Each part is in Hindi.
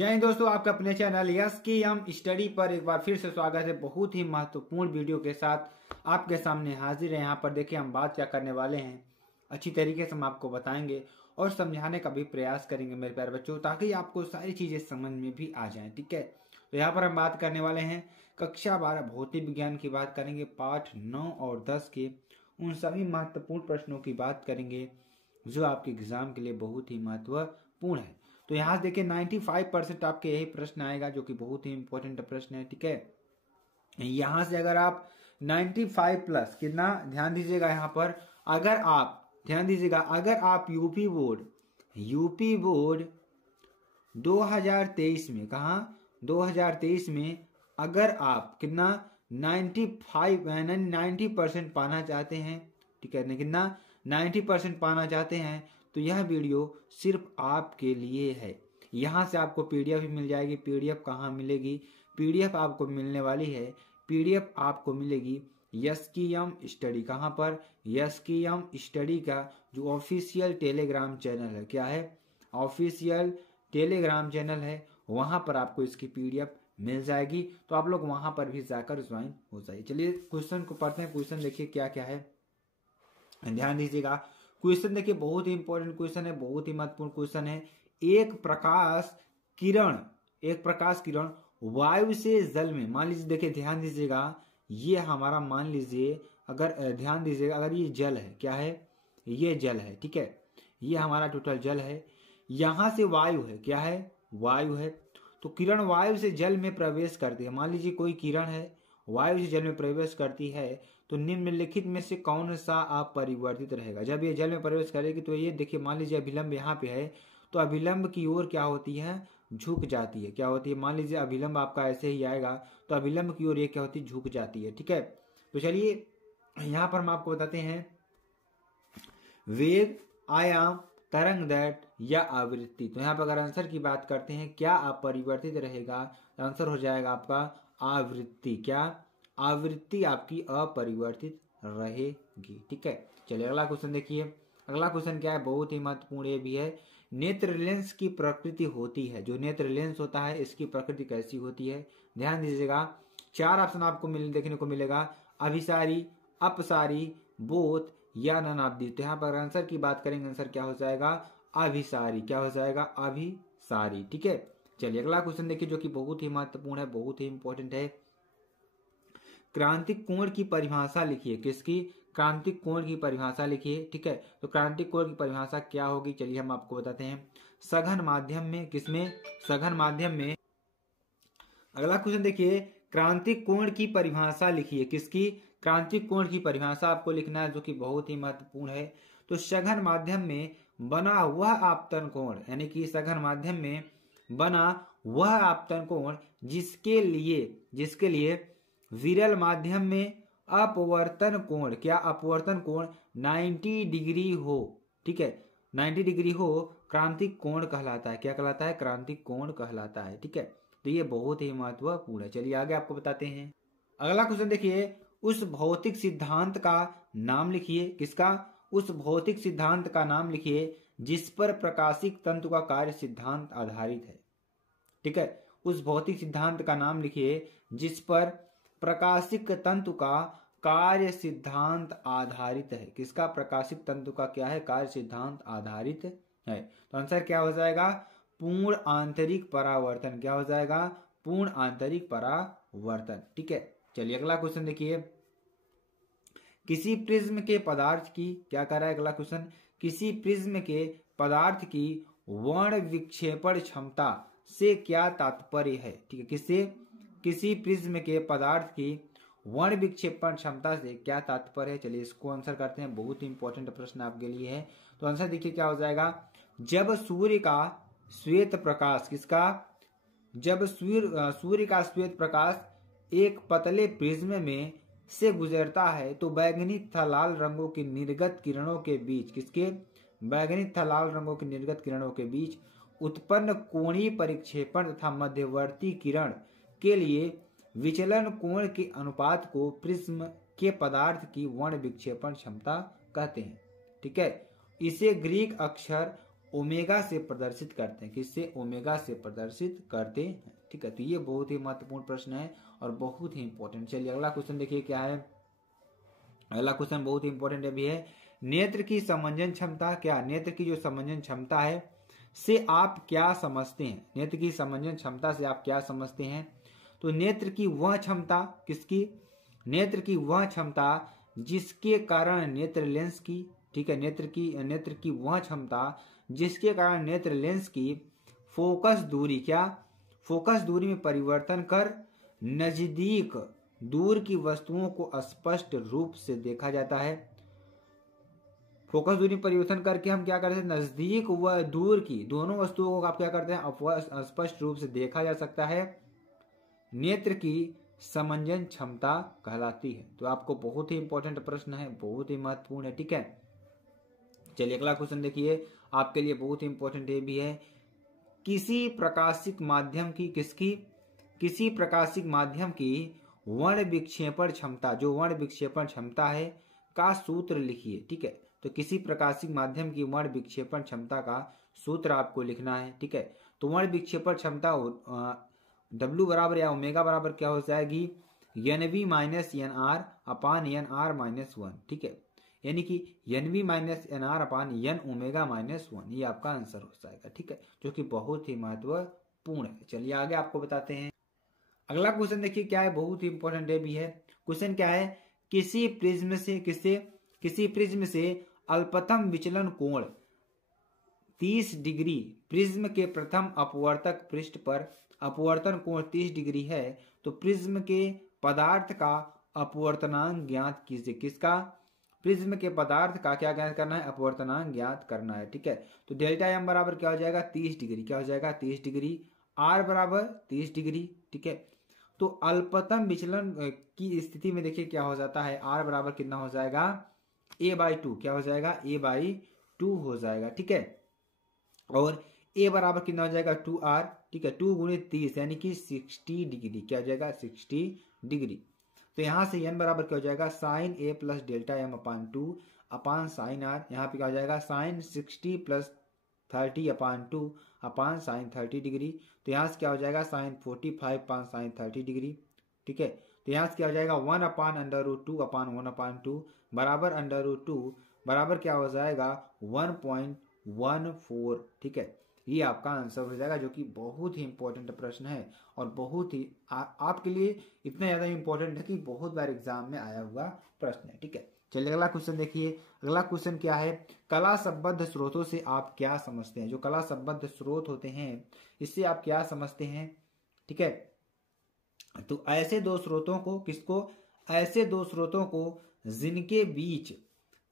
जय हिंद दोस्तों, आपका अपने चैनल यस की हम स्टडी पर एक बार फिर से स्वागत है। बहुत ही महत्वपूर्ण वीडियो के साथ आपके सामने हाजिर है। यहाँ पर देखिए हम बात क्या करने वाले हैं, अच्छी तरीके से हम आपको बताएंगे और समझाने का भी प्रयास करेंगे मेरे प्यारे बच्चों, ताकि आपको सारी चीजें समझ में भी आ जाए। ठीक है, तो यहाँ पर हम बात करने वाले हैं कक्षा 12 भौतिक विज्ञान की बात करेंगे। पाठ 9 और 10 के उन सभी महत्वपूर्ण प्रश्नों की बात करेंगे जो आपके एग्जाम के लिए बहुत ही महत्वपूर्ण है। तो यहाँ से देखिए 95% आपके यही प्रश्न आएगा, जो कि बहुत ही इंपॉर्टेंट प्रश्न है। ठीक है, यहाँ से अगर आप 95 प्लस कितना, ध्यान दीजिएगा यहाँ पर, अगर आप ध्यान दीजिएगा, अगर आप यूपी बोर्ड 2023 में, कहा 2023 में अगर आप कितना 90% पाना चाहते हैं, ठीक है, कितना 90% पाना चाहते हैं, तो यह वीडियो सिर्फ आपके लिए है। यहाँ से आपको पीडीएफ भी मिल जाएगी। पीडीएफ कहाँ मिलेगी? पीडीएफ आपको मिलने वाली है। पीडीएफ आपको मिलेगी यस्कीयम स्टडी। कहाँ पर? यस्कीयम स्टडी का जो ऑफिशियल टेलीग्राम चैनल है, क्या है? ऑफिशियल टेलीग्राम चैनल है, वहां पर आपको इसकी पीडीएफ मिल जाएगी। तो आप लोग वहां पर भी जाकर ज्वाइन हो जाइए। चलिए क्वेश्चन को पढ़ते हैं। क्वेश्चन देखिए क्या क्या है, ध्यान दीजिएगा। क्वेश्चन देखिए बहुत ही इंपॉर्टेंट क्वेश्चन है, बहुत ही महत्वपूर्ण क्वेश्चन है। एक प्रकाश किरण वायु से जल में, मान लीजिए, देखिए ध्यान दीजिएगा, ये हमारा मान लीजिए, अगर ध्यान दीजिएगा, अगर ये जल है, क्या है? ये जल है, ठीक है, ये हमारा टोटल जल है। यहां से वायु है, क्या है? वायु है। तो किरण वायु से जल में प्रवेश करती है। मान लीजिए कोई किरण है, वायु से जल में प्रवेश करती है, तो निम्नलिखित में से कौन सा अपरिवर्तित रहेगा? जब ये जल में प्रवेश करेगी तो ये देखिए, मान लीजिए अभिलंब यहाँ पे है, तो अभिलंब की ओर क्या होती है? झुक जाती है। क्या होती है? मान लीजिए अभिलंब आपका ऐसे ही आएगा, तो अभिलंब की ओर ये क्या होती है? झुक जाती है। ठीक है, तो चलिए यहाँ पर हम आपको बताते हैं वेग, आयाम, तरंग दैर्ध्य या आवृत्ति। तो यहाँ पर अगर आंसर की बात करते हैं, क्या अपरिवर्तित रहेगा? आंसर हो जाएगा आपका आवृत्ति। क्या? आवृत्ति आपकी अपरिवर्तित रहेगी। ठीक है, चलिए अगला क्वेश्चन देखिए। अगला क्वेश्चन क्या है? बहुत ही महत्वपूर्ण ये भी है। नेत्र लेंस की प्रकृति होती है, जो नेत्र लेंस होता है इसकी प्रकृति कैसी होती है? ध्यान दीजिएगा, 4 ऑप्शन आपको देखने को मिलेगा, अभिसारी, अपसारी, बोथ या ननाब्दी। तो यहाँ पर आंसर की बात करेंगे, आंसर क्या हो जाएगा? अभिसारी। क्या हो जाएगा? अभिसारी। ठीक है, चलिए अगला क्वेश्चन देखिए, जो कि बहुत ही महत्वपूर्ण है, बहुत ही इंपॉर्टेंट है। क्रांतिक कोण की परिभाषा लिखिए। किसकी? क्रांतिक कोण की परिभाषा लिखिए। ठीक है, तो क्रांतिक कोण की परिभाषा क्या होगी? चलिए हम आपको बताते हैं। सघन माध्यम में, किसमें? सघन माध्यम में। अगला क्वेश्चन देखिए, क्रांतिक कोण की परिभाषा लिखिए। किसकी? क्रांतिक कोण की परिभाषा आपको लिखना है, जो कि बहुत ही महत्वपूर्ण है। तो सघन माध्यम में बना वह आपतन कोण, यानी कि सघन माध्यम में बना वह आपतन कोण जिसके लिए विरल माध्यम में अपवर्तन कोण, क्या? अपवर्तन कोण 90 डिग्री हो। ठीक है, 90 डिग्री हो, क्रांतिक कोण कहलाता है। क्या कहलाता है? क्रांतिक कोण कहलाता है। ठीक है, तो ये बहुत ही महत्वपूर्ण है। चलिए आगे आपको बताते हैं। अगला क्वेश्चन देखिए, उस भौतिक सिद्धांत का नाम लिखिए। किसका? उस भौतिक सिद्धांत का नाम लिखिए जिस पर प्रकाशिक तंतु का कार्य सिद्धांत आधारित है। ठीक है, उस भौतिक सिद्धांत का नाम लिखिए जिस पर प्रकाशिक तंतु का कार्य सिद्धांत आधारित है। किसका? प्रकाशिक तंतु का क्या है? कार्य सिद्धांत आधारित है। तो आंसर क्या हो जाएगा? पूर्ण आंतरिक परावर्तन। क्या हो जाएगा? पूर्ण आंतरिक परावर्तन। ठीक है, चलिए अगला क्वेश्चन देखिए। किसी प्रिज्म के पदार्थ की, क्या कर रहा है अगला क्वेश्चन? किसी प्रिज्म के पदार्थ की वर्ण विक्षेपण क्षमता से क्या तात्पर्य है? ठीक है, किससे? किसी प्रिज्म के पदार्थ की वर्ण विक्षेपण क्षमता से क्या तात्पर्य है? चलिए इसको आंसर करते हैं, बहुत ही इंपॉर्टेंट प्रश्न आपके लिए है। तो आंसर देखिए क्या हो जाएगा। जब सूर्य का श्वेत प्रकाश, किसका? जब सूर्य का श्वेत प्रकाश एक पतले प्रिज्म में से गुजरता है, तो बैंगनी तथा लाल रंगों की निर्गत किरणों के बीच, किसके? बैंगनी तथा लाल रंगों की निर्गत किरणों के बीच उत्पन्न कोणीय परिक्षेपण तथा मध्यवर्ती किरण के लिए विचलन कोण के अनुपात को प्रिज्म के पदार्थ की वर्ण विक्षेपण क्षमता कहते हैं। ठीक है, इसे ग्रीक अक्षर ओमेगा से प्रदर्शित करते हैं। किससे? ओमेगा से प्रदर्शित करते हैं। ठीक है, तो ये बहुत ही महत्वपूर्ण प्रश्न है और बहुत ही इंपॉर्टेंट। चलिए अगला क्वेश्चन देखिए क्या है। अगला क्वेश्चन बहुत ही इंपॉर्टेंट भी है। नेत्र की समंजन क्षमता क्या? नेत्र की जो समंजन क्षमता है से आप क्या समझते हैं? नेत्र की समंजन क्षमता से आप क्या समझते हैं? तो नेत्र की वह क्षमता, किसकी? नेत्र की वह क्षमता जिसके कारण नेत्र लेंस की, ठीक है, नेत्र की वह क्षमता जिसके कारण नेत्र लेंस की फोकस दूरी, क्या? फोकस दूरी में परिवर्तन कर नजदीक दूर की वस्तुओं को स्पष्ट रूप से देखा जाता है। फोकस दूरी परिवर्तन करके हम क्या करते हैं? नजदीक व दूर की दोनों वस्तुओं को आप क्या करते हैं? स्पष्ट रूप से देखा जा सकता है। नेत्र की समंजन क्षमता कहलाती है। तो आपको बहुत ही इंपॉर्टेंट प्रश्न है, बहुत ही महत्वपूर्ण है। ठीक है, चलिए अगला क्वेश्चन देखिए, आपके लिए बहुत ही इंपॉर्टेंट ये भी है। किसी प्रकाशिक माध्यम की, किसकी? किसी प्रकाशिक माध्यम की वर्ण विक्षेपण क्षमता, जो वर्ण विक्षेपण क्षमता है का सूत्र लिखिए। ठीक है, तो किसी प्रकाशिक माध्यम की वर्ण विक्षेपण क्षमता का सूत्र आपको लिखना है। ठीक है, तो वर्ण विक्षेपण क्षमता W बराबर या ओमेगा बराबर क्या हो जाएगी? NV माइनस NR अपान NR माइनस 1। ठीक है, यानी कि NV माइनस NR अपान N ओमेगा माइनस 1, ये आपका आंसर हो जाएगा। ठीक है, जो कि बहुत ही महत्वपूर्ण है। चलिए आगे आपको बताते हैं। अगला क्वेश्चन देखिए क्या है, बहुत ही इंपॉर्टेंट भी है। क्वेश्चन क्या है? किसी प्रिज्म से अल्पतम विचलन कोण 30 डिग्री, प्रिज्म के प्रथम अपवर्तक पृष्ठ पर अपवर्तन कोण 30 डिग्री है, तो प्रिज्म के पदार्थ का अपवर्तनांक ज्ञात कीजिए। किसका? प्रिज्म के पदार्थ का क्या ज्ञात करना है? अपवर्तनांक ज्ञात करना है। ठीक है, तो डेल्टा एम बराबर क्या हो जाएगा? 30 डिग्री। क्या हो जाएगा? 30 डिग्री। आर बराबर 30 डिग्री। ठीक है, तो अल्पतम विचलन की स्थिति में देखिए क्या हो जाता है, आर बराबर कितना हो जाएगा? a/2। क्या हो जाएगा? a/2 हो जाएगा। ठीक है, और a बराबर कितना हो जाएगा? 2r। ठीक है, 2 गुणित 30 यानी कि 60 डिग्री। क्या हो जाएगा? 60 डिग्री। तो यहां से n बराबर क्या हो जाएगा? Sine a plus delta m upon 2 upon sine r। यहाँ पे क्या हो जाएगा? Sine 60 plus 30 upon 2 upon sine 30 degree. तो यहाँ से क्या हो जाएगा? Sine 45 upon sine 30 degree. ठीक है, तो यहाँ से क्या हो जाएगा? 1 अपान √2 अपान 1 अपान 2 बराबर √2 बराबर क्या हो जाएगा? 1.14। ठीक है, ये आपका आंसर हो जाएगा, जो कि बहुत ही इंपॉर्टेंट प्रश्न है और बहुत ही आपके लिए इतना ज्यादा इंपॉर्टेंट है कि बहुत बार एग्जाम में आया हुआ प्रश्न है। ठीक है, चलिए अगला क्वेश्चन देखिए। अगला क्वेश्चन क्या है? कला संबद्ध स्रोतों से आप क्या समझते हैं? जो कला संबद्ध स्रोत होते हैं इससे आप क्या समझते हैं? ठीक है, तो ऐसे दो स्रोतों को, किसको? ऐसे दो स्रोतों को जिनके बीच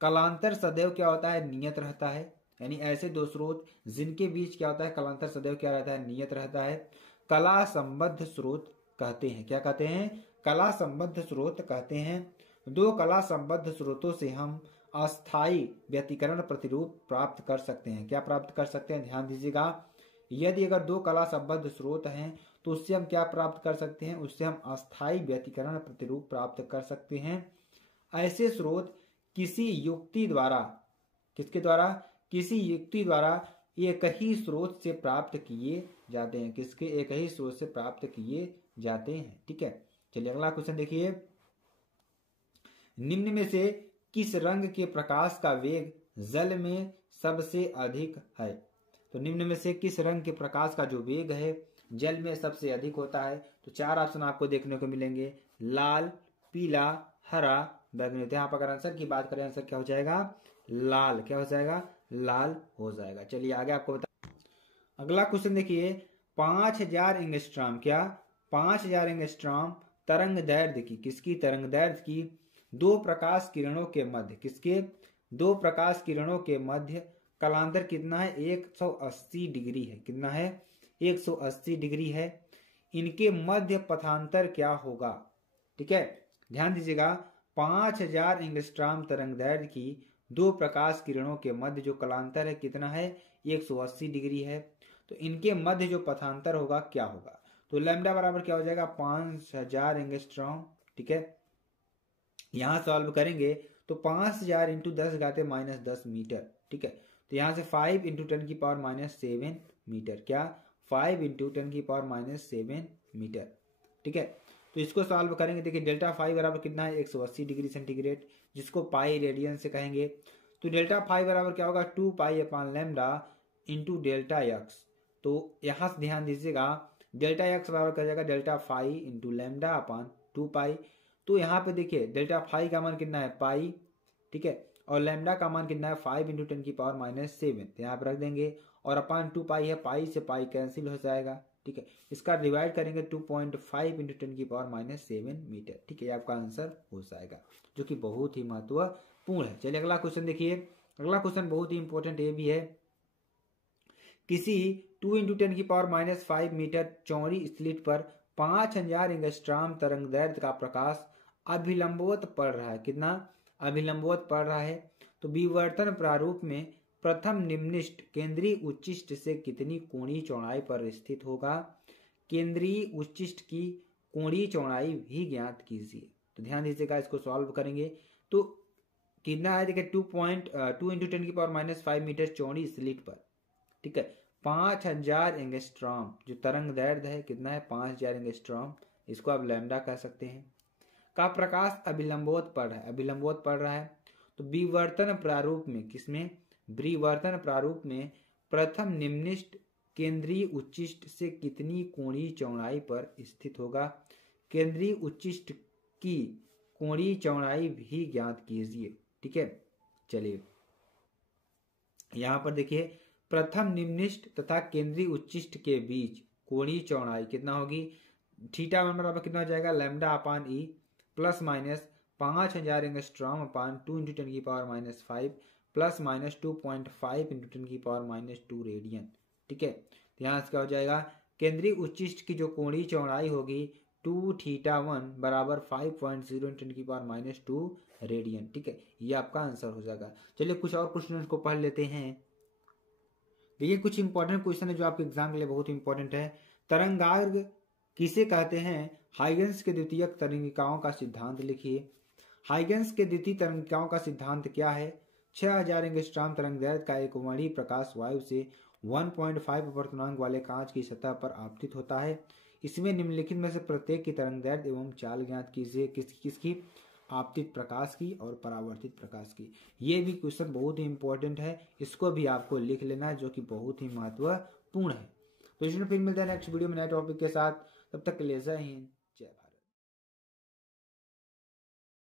कलांतर सदैव क्या होता है? नियत रहता है। यानी ऐसे दो स्रोत जिनके बीच क्या होता है? कलांतर सदैव क्या रहता है? नियत रहता है, कला संबद्ध स्रोत कहते हैं। क्या कहते हैं? कला संबद्ध स्रोत कहते हैं। दो कला संबद्ध स्रोतों से हम अस्थायी व्यतिकरण प्रतिरूप प्राप्त कर सकते हैं। क्या प्राप्त कर सकते हैं? ध्यान दीजिएगा, यदि अगर दो कला संबद्ध स्रोत हैं तो उससे हम क्या प्राप्त कर सकते हैं? उससे हम अस्थायी व्यतिकरण प्रतिरूप प्राप्त कर सकते हैं। ऐसे स्रोत किसी युक्ति द्वारा, किसके द्वारा? किसी युक्ति द्वारा एक ही स्रोत से प्राप्त किए जाते हैं। किसके? एक ही स्रोत से प्राप्त किए जाते हैं। ठीक है, चलिए अगला क्वेश्चन देखिए। निम्न में से किस रंग के प्रकाश का वेग जल में सबसे अधिक है? तो निम्न में से किस रंग के प्रकाश का जो वेग है जल में सबसे अधिक होता है? तो चार ऑप्शन आपको देखने को मिलेंगे, लाल, पीला, हरा, बैगनी। तो यहाँ पर अगर आंसर की बात करें, आंसर क्या हो जाएगा? लाल। क्या हो जाएगा? लाल हो जाएगा। चलिए आगे आपको बता। अगला क्वेश्चन देखिए, 5000 एंगस्ट्रॉम, क्या 5000 एंगस्ट्रॉम तरंग दैर्ध्य की, किसकी तरंग दैर्ध्य की दो प्रकाश किरणों के मध्य, किसके? दो प्रकाश किरणों के मध्य कलांतर कितना है? 180 डिग्री है। कितना है? 180 डिग्री है। इनके मध्य पथांतर क्या होगा? ठीक है, ध्यान दीजिएगा, 5000 एंगस्ट्रॉम तरंग दैर्ध्य की दो प्रकाश किरणों के मध्य जो कलांतर है कितना है? 180 डिग्री है। तो इनके मध्य जो पथांतर होगा क्या होगा? तो लैम्डा बराबर क्या हो जाएगा? 5000 एंगस्ट्रॉम। ठीक है, यहां सॉल्व करेंगे तो 5000 × 10⁻⁻10 मीटर। ठीक है, तो यहाँ से 5 × 10⁻⁷ मीटर, क्या 5 × 10⁻⁷ मीटर, ठीक है। तो इसको सॉल्व करेंगे, देखिए डेल्टा फाई बराबर कितना है 180 डिग्री सेंटीग्रेड, जिसको पाई रेडियन से कहेंगे। तो डेल्टा फाई बराबर क्या होगा 2 पाई/λ इंटू डेल्टा एक्स। तो यहाँ से ध्यान दीजिएगा डेल्टा एक्स बराबर कर जाएगा डेल्टा फाई इंटू लैम्डा अपान 2 पाई। तो यहाँ पे देखिए डेल्टा फाई का मान कितना है पाई, ठीक है, और लैम्डा का मान कितना है 5 × 10⁻⁷, तो यहाँ पे रख देंगे, और अपान 2 पाई है, पाई से पाई कैंसिल हो जाएगा, ठीक है। इसका डिवाइड करेंगे 2.5 × 10⁻⁷ मीटर, ठीक है, ये आपका आंसर हो जाएगा, जो कि बहुत ही महत्वपूर्ण है। चलिए अगला क्वेश्चन देखिए। अगला क्वेश्चन बहुत ही इंपॉर्टेंट ये भी है। किसी 2 × 10⁻⁵ मीटर चौड़ी स्लिट पर 5000 एंगस्ट्रॉम तरंग दैर्ध्य का प्रकाश अभिलंबवत पड़ रहा है। कितना अभिलंबवत पड़ रहा है? तो विवर्तन प्रारूप में प्रथम निम्निष्ट केंद्रीय उच्चिष्ट से कितनी कोणीय चौड़ाई पर स्थित होगा? केंद्रीय उच्चिष्ट की कोणीय चौड़ाई भी ज्ञात कीजिए। तो ध्यान दीजिएगा, इसको सॉल्व करेंगे तो कितना है, देखिए 2 × 10⁻⁵ मीटर चौड़ी स्लिट पर, ठीक है, 5000 एंगस्ट्रॉम जो तरंग दैर्ध्य है कितना है 5000 एंगस्ट्रॉम, इसको आप लैम्डा कह सकते हैं, का प्रकाश अभिलंबवत पड़ रहा है। अभिलंबवत पड़ रहा है तो विवर्तन प्रारूप में, किसमें? विवर्तन प्रारूप में प्रथम निम्निष्ट केंद्रीय उच्चिष्ट से कितनी कोणीय चौड़ाई पर स्थित होगा? केंद्रीय उच्चिष्ट की कोणीय चौड़ाई भी ज्ञात कीजिए, ठीक है। चलिए यहां पर देखिए प्रथम निम्निष्ट तथा केंद्रीय उच्चिष्ट के बीच कोणीय चौड़ाई कितना होगी? थीटा बराबर कितना हो जाएगा? लैम्डा अपान ई प्लस माइनस 5000 एंगस्ट्रॉम अपान 2 × 10⁻⁵ प्लस माइनस 2.5 × 10⁻² रेडियन, ठीक है। तो यहाँ से क्या हो जाएगा? केंद्रीय उच्चिष्ट की जो कोणीय चौड़ाई होगी 2θ1 बराबर 5.0 × 10⁻² रेडियन, ठीक है, ये आपका आंसर हो जाएगा। चलिए कुछ और क्वेश्चन को पढ़ लेते हैं। देखिए कुछ इंपॉर्टेंट क्वेश्चन है जो आपके एग्जाम के लिए बहुत इंपॉर्टेंट है। तरंगार्घ किसे कहते हैं? हाइगन्स के द्वितीयक तरंगिकाओं का सिद्धांत लिखिए। हाइगन्स के द्वितीय तरंगिकाओं का सिद्धांत क्या है? 6000 एंगस्ट्रॉम तरंगदैर्ध्य का एक वर्णीय प्रकाश वायु से 1.5 अपवर्तनांक वाले कांच की सतह पर आपतित होता है। इसमें निम्नलिखित में से प्रत्येक की तरंगदैर्ध्य एवं चाल ज्ञात कीजिए। किसकी? आपतित प्रकाश की और परावर्तित प्रकाश की। ये भी क्वेश्चन बहुत ही इंपॉर्टेंट है, इसको भी आपको लिख लेना है, जो कि बहुत ही महत्वपूर्ण है। तो इसमें फिर मिलते हैं नेक्स्ट वीडियो में नए टॉपिक के साथ, तब तक के लिए जय हिंद।